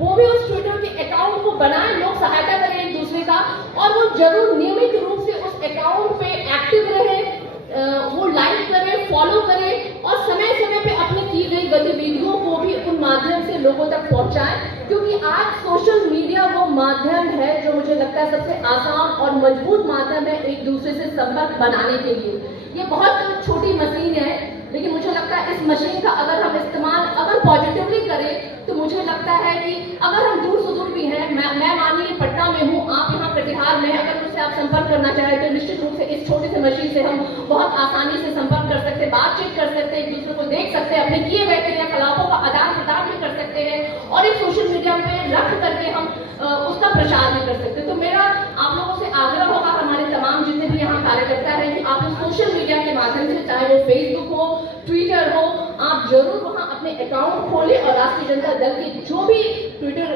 वो भी उस ट्विटर के अकाउंट को बनाए, लोग सहायता करें एक दूसरे का, और वो जरूर नियमित रूप से उस अकाउंट पे एक्टिव रहे, वो लाइक करें, फॉलो करें और समय समय पे अपने की गई गतिविधियों को भी उन माध्यम से लोगों तक पहुंचाएं, क्योंकि आज सोशल मीडिया वो माध्यम है जो मुझे लगता है सबसे आसान और मजबूत माध्यम है एक दूसरे से संपर्क बनाने के लिए। ये बहुत छोटी मशीन है, लेकिन मुझे लगता है इस मशीन का अगर हम इस्तेमाल अगर पॉजिटिवली करें तो मुझे लगता है कि अगर हम दूर सुदूर भी हैं, मैं मानिए पटना में हूँ, आप यहाँ कटिहार में, अगर मुझसे आप संपर्क करना चाहें तो निश्चित रूप से इस छोटी सी मशीन से हम बहुत आसानी से संपर्क कर सकते हैं, बातचीत कर सकते हैं, एक दूसरे को देख सकते हैं, अपने किए गए क्रियाकलापों का आदान प्रदान भी कर सकते हैं और एक सोशल मीडिया पे रख करके हम उसका प्रचार भी कर सकते हैं। तो मेरा आप लोगों से आग्रह होगा, हमारे तमाम जितने भी यहाँ कार्यकर्ता हैं, कि आप सोशल मीडिया के माध्यम से, चाहे वो फेसबुक हो, ट्विटर हो, आप जरूर वहाँ अपने अकाउंट खोलें और राष्ट्रीय जनता दल के जो भी ट्विटर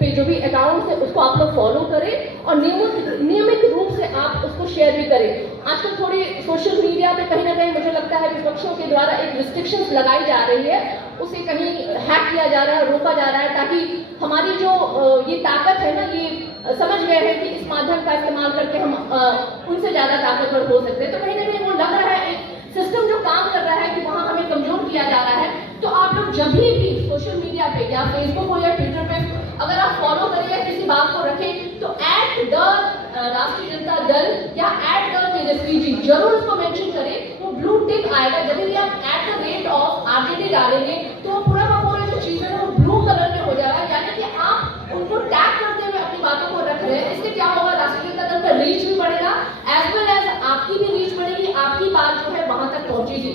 पे जो भी अकाउंट है उसको आप लोग फॉलो करें और नियमित रूप से आप उसको शेयर भी करें। आजकल थोड़ी सोशल मीडिया पे कहीं ना कहीं मुझे लगता है विपक्षों के द्वारा एक रिस्ट्रिक्शंस लगाई जा रही है, उसे कहीं हैक किया जा रहा है, रोका जा रहा है, ताकि हमारी जो ये ताकत है ना, ये समझ गए हैं कि इस माध्यम का इस्तेमाल करके हम उनसे ज्यादा ताकतवर हो सकते हैं। तो कहीं ना कहीं वो लग रहा है एक सिस्टम जो काम कर रहा है कि वहां हमें कमजोर किया जा रहा है। तो आप लोग जब भी सोशल मीडिया पे या फेसबुक हो या ट्विटर पे अगर आप फॉलो करें या किसी बात को रखें तो @ राष्ट्रीय जनता दल या @ तेजस्वी जी जरूर उसको मेंशन करें, वो ब्लू टिक आएगा। जब भी आप @RJD डालेंगे तो पूरा का पूरा जो चीज है वो ब्लू कलर में हो जाएगा, यानी कि आप उनको टैग करते हुए अपनी बातों को रख रहे हैं। इससे क्या होगा, राष्ट्रीय जनता दल का रीच भी बढ़ेगा, एज वेल एज आपकी भी रीच बढ़ेगी, आपकी बात जो है वहां तक पहुंचेगी।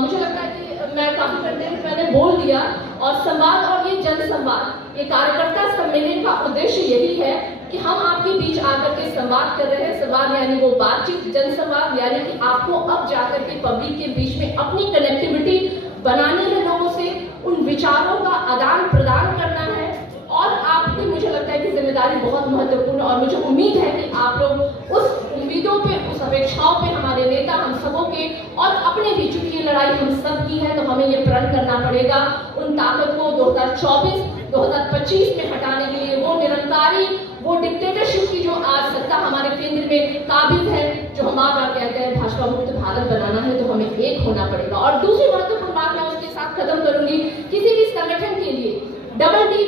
मुझे लगता है कि मैं काफी कंटेंट मैंने बोल दिया, और संवाद और ये जन संवाद, ये कार्यकर्ता सम्मेलन का उद्देश्य यही है कि हम आपके बीच आकर के संवाद कर रहे हैं। संवाद यानी वो बातचीत, जन संवाद यानी कि आपको अब जाकर के पब्लिक के बीच में अपनी कनेक्टिविटी बनानी है, लोगों से उन विचारों का आदान प्रदान करना है, और आपकी मुझे लगता है कि जिम्मेदारी बहुत महत्वपूर्ण है। और मुझे उम्मीद है कि आप लोग उस उम्मीदों पे, उस अपेक्षाओं पे, हमारे नेता हम सबों के और अपने भी, चूंकि लड़ाई हम सब की है तो हमें ये प्रण करना पड़ेगा उन ताकत को 2024-2025 में हटाने के लिए, वो निरंकारी, वो डिक्टेटरशिप की जो आज सत्ता हमारे केंद्र में काबिज है, जो हम बार कहते हैं भाजपा मुक्त भारत बनाना है, तो हमें एक होना पड़ेगा। और दूसरी महत्वपूर्ण बात मैं उसके साथ खत्म करूंगी, किसी भी संगठन के लिए D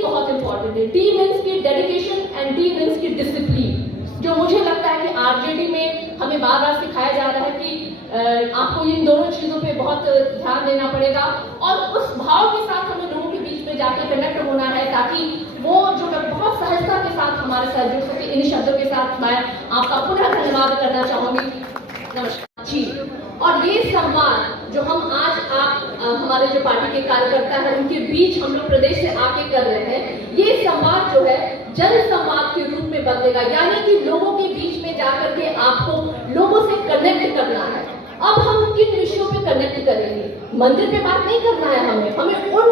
बहुत इंपॉर्टेंट है। D मीन्स की डेडिकेशन एंड D मीन्स की डिसिप्लिन, जो मुझे लगता है कि आरजेडी में हमें बार बार सिखाया जा रहा है कि आपको इन दोनों चीजों पे बहुत ध्यान देना पड़ेगा, और उस भाव के साथ हमें लोगों के बीच में जाके कनेक्ट होना है, ताकि वो जो मैं बहुत सहजता के साथ हमारे साथ जुड़ सके। इन शब्दों के साथ मैं आपका पुनः धन्यवाद करना चाहूंगी। नमस्कार जी। और ये संवाद जो हम आज आप हमारे जो पार्टी के कार्यकर्ता हैं उनके बीच हम लोग प्रदेश से आके कर रहे हैं, ये संवाद जो है जन संवाद के रूप में बदलेगा, यानी कि लोगों के बीच में जाकर के आपको लोगों से कनेक्ट करना है। अब हम किन विषयों पे कनेक्ट करेंगे, मंदिर पे बात नहीं करना है, हमें उन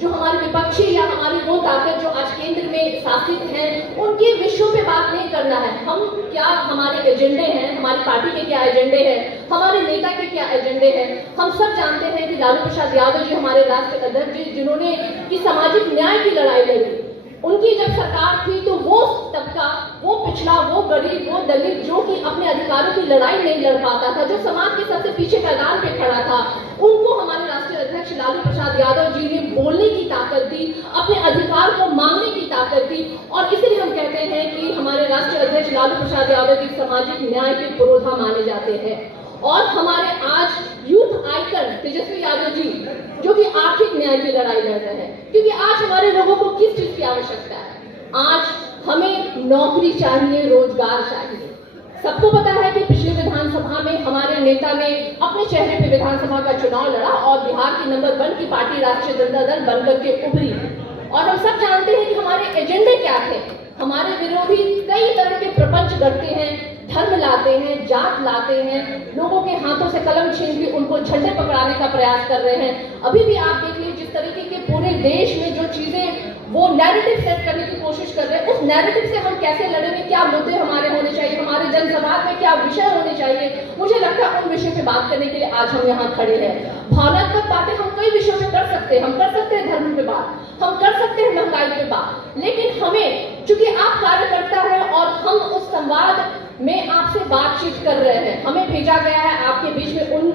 जो हमारे विपक्षी या हमारी वो ताकत जो आज केंद्र में शासित हैं उनके विषयों पे बात नहीं करना है। हम क्या, हमारे एजेंडे हैं, हमारी पार्टी के क्या एजेंडे हैं, हमारे नेता के क्या एजेंडे हैं। हम सब जानते हैं कि लालू प्रसाद यादव जी हमारे राष्ट्रीय अध्यक्ष जी, जिन्होंने की सामाजिक न्याय की लड़ाई लड़ी, उनकी जब सरकार थी तो वो तबका, वो पिछड़ा, वो गरीब, वो दलित जो कि अपने अधिकारों की लड़ाई नहीं लड़ पाता था, जो समाज के सबसे पीछे कगार पे खड़ा था, उनको हमारे राष्ट्रीय अध्यक्ष लालू प्रसाद यादव जी ने बोलने की ताकत दी, अपने अधिकार को मांगने की ताकत दी। और इसलिए हम कहते हैं कि हमारे राष्ट्रीय अध्यक्ष लालू प्रसाद यादव जी सामाजिक न्याय के पुरोधा माने जाते हैं। और हमारे आज यूथ आइकन तेजस्वी यादव जी, जो कि आर्थिक न्याय की लड़ाई लड़ रहे हैं, क्योंकि आज हमारे लोगों को किस चीज की आवश्यकता है, आज हमें नौकरी चाहिए, रोजगार चाहिए। सबको पता है कि पिछले विधानसभा में हमारे नेता ने अपने चेहरे पे विधानसभा का चुनाव लड़ा और बिहार की नंबर 1 की पार्टी राष्ट्रीय जनता दल बनकर के उभरी। और हम सब जानते हैं कि हमारे एजेंडे क्या थे। हमारे विरोधी कई तरह के प्रपंच करते हैं, धर्म लाते हैं, जात लाते हैं, लोगों के हाथों से कलम छीन के उनको झंडे पकड़ाने का प्रयास कर रहे हैं। अभी भी आप देख लीजिए जिस तरीके के पूरे देश में जो चीजें वो नैरेटिव सेट करने की कोशिश कर रहे हैं, उस नैरेटिव से हम कैसे लड़ेंगे, क्या मुद्दे हमारे होने चाहिए, हमारे जनसंवाद में क्या विषय होने चाहिए। मुझे लगता है उन विषयों पे बात करने के लिए आज हम यहाँ खड़े हैं। भावनात्मक बातें हम कई विषयों पे कर सकते हैं, हम कर सकते हैं धर्म पे बात, हम कर सकते हैं महंगाई पे बात, लेकिन हमें, चूंकि आप कार्यकर्ता हैं और हम उस संवाद में आपसे बातचीत कर रहे हैं, हमें भेजा गया है आपके बीच में उन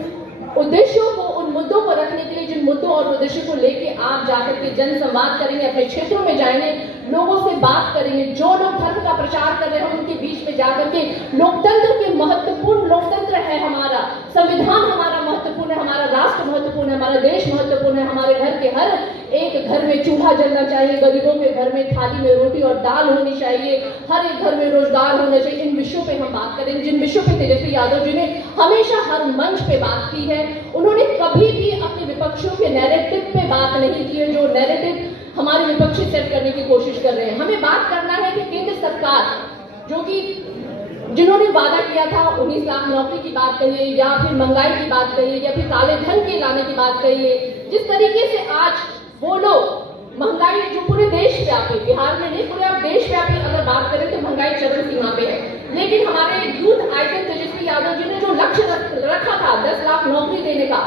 उद्देश्यों को, उन मुद्दों को रखने के लिए, जिन मुद्दों और उद्देश्यों को लेके आप जाकर के जन संवाद करेंगे, अपने क्षेत्रों में जाएंगे, लोगों से बात करेंगे, जो लोग धर्म का प्रचार कर रहे हैं उनके बीच में जाकर के लोकतंत्र के महत्वपूर्ण, लोकतंत्र है हमारा, संविधान हमारा महत्वपूर्ण है, हमारा राष्ट्र महत्वपूर्ण है, हमारा देश महत्वपूर्ण है, हमारे घर के हर एक घर में चूल्हा जलना चाहिए, गरीबों के घर में थाली में रोटी और दाल होनी चाहिए, हर एक घर में रोजगार होना चाहिए। इन विषयों पे हम बात करेंगे, जिन विषयों पे तेजस्वी यादव जी ने हमेशा हर मंच पे बात की है। उन्होंने कभी भी अपने विपक्षियों के नैरेटिव पे बात नहीं की है, जो नैरेटिव हमारे विपक्षी सेट करने की कोशिश कर रहे हैं। हमें बात करना है कि केंद्र सरकार, जो कि जिन्होंने वादा किया था 19 लाख नौकरी की बात कहिए, या फिर महंगाई की बात कहिए, या फिर काले धन के लाने की बात कहिए, जिस तरीके से आज वो लोग महंगाई जो पूरे देश व्यापी, बिहार में नहीं पूरे आप देश व्यापी अगर बात करें तो महंगाई चरम सीमा पे है, लेकिन हमारे यूथ आइकन तेजस्वी यादव जी ने जो लक्ष्य रखा था 10 लाख नौकरी देने का,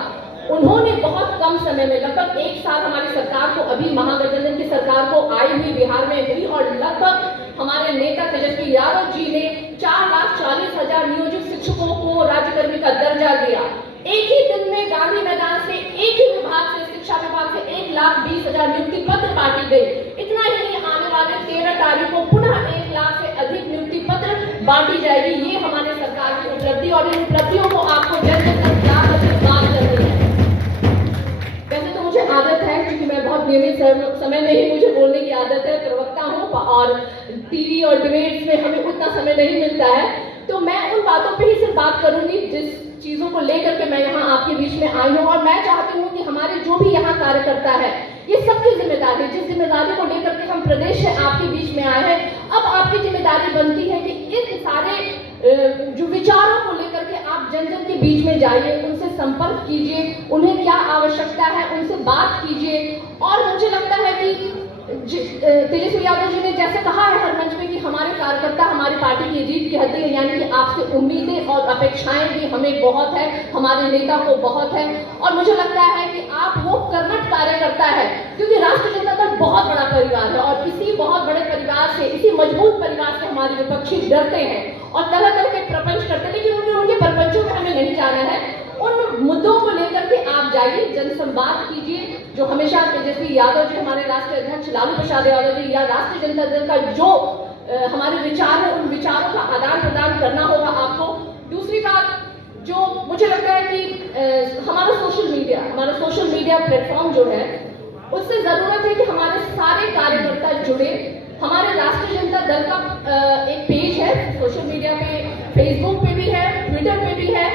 उन्होंने बहुत कम समय में, लगभग 1 साल हमारी सरकार को, अभी महागठबंधन की सरकार को आई हुई बिहार में हुई, और लगभग हमारे नेता तेजस्वी यादव जी ने 4,40,000 नियोजित शिक्षकों को राज्यकर्मी का दर्जा दिया। एक ही दिन में गांधी मैदान से एक ही विभाग से, शिक्षा विभाग से 1,20,000 नियुक्ति पत्र बांटी गई। इतना ही नहीं, आने वाले 13 तारीख को पुनः 1 लाख से अधिक नियुक्ति पत्र बांटी जाएगी। ये हमारे सरकार की उपलब्धि, और इन उपलब्धियों को आपको जन जन तक बात करनी है। वैसे तो मुझे आदत है, क्योंकि मैं बहुत नियमित समय में ही मुझे बोलने की आदत है, प्रवक्ता हूँ, और टीवी और डिबेट्स में हमें उतना समय नहीं मिलता है, तो मैं उन बातों पे ही सिर्फ बात करूंगी जिस चीजों को लेकर के मैं यहाँ आपके बीच में आई हूँ। और मैं चाहती हूँ कि हमारे जो भी यहाँ कार्यकर्ता है, ये सबकी जिम्मेदारी है, जिस जिम्मेदारी को लेकर के हम प्रदेश से आपके बीच में आए हैं, अब आपकी जिम्मेदारी बनती है कि इन सारे जो विचारों को लेकर के आप जन जन के बीच में जाइए, उनसे संपर्क कीजिए, उन्हें क्या आवश्यकता है उनसे बात कीजिए। और मुझे लगता है कि तेजस्वी यादव जी ने जैसे कहा है हर मंच में कि हमारे कार्यकर्ता हमारी पार्टी की जीत की हड्डी है, यानी कि आपसे उम्मीदें और अपेक्षाएं भी हमें बहुत है, हमारे नेता को बहुत है। और मुझे लगता है कि आप वो कर्मठ कार्यकर्ता है, क्योंकि राष्ट्रीय जनता दल बहुत बड़ा परिवार है, और इसी बहुत बड़े परिवार से, इसी मजबूत परिवार से हमारे विपक्षी डरते हैं और तरह तरह के प्रपंच करते हैं, लेकिन उनके प्रपंचों में हमें नहीं जाना है। उन मुद्दों को लेकर के आप जाइए, जनसंवाद कीजिए, जो हमेशा तेजस्वी यादव जी, हमारे राष्ट्रीय अध्यक्ष लालू प्रसाद यादव जी, या राष्ट्रीय जनता दल का जो हमारे विचार है, उन विचारों का आदान प्रदान करना होगा आपको। दूसरी बात जो मुझे लगता है कि हमारा सोशल मीडिया प्लेटफॉर्म जो है, उससे जरूरत है कि हमारे सारे कार्यकर्ता जुड़े। हमारे राष्ट्रीय जनता दल का एक पेज है सोशल मीडिया पे, फेसबुक पे भी है, ट्विटर पे भी है,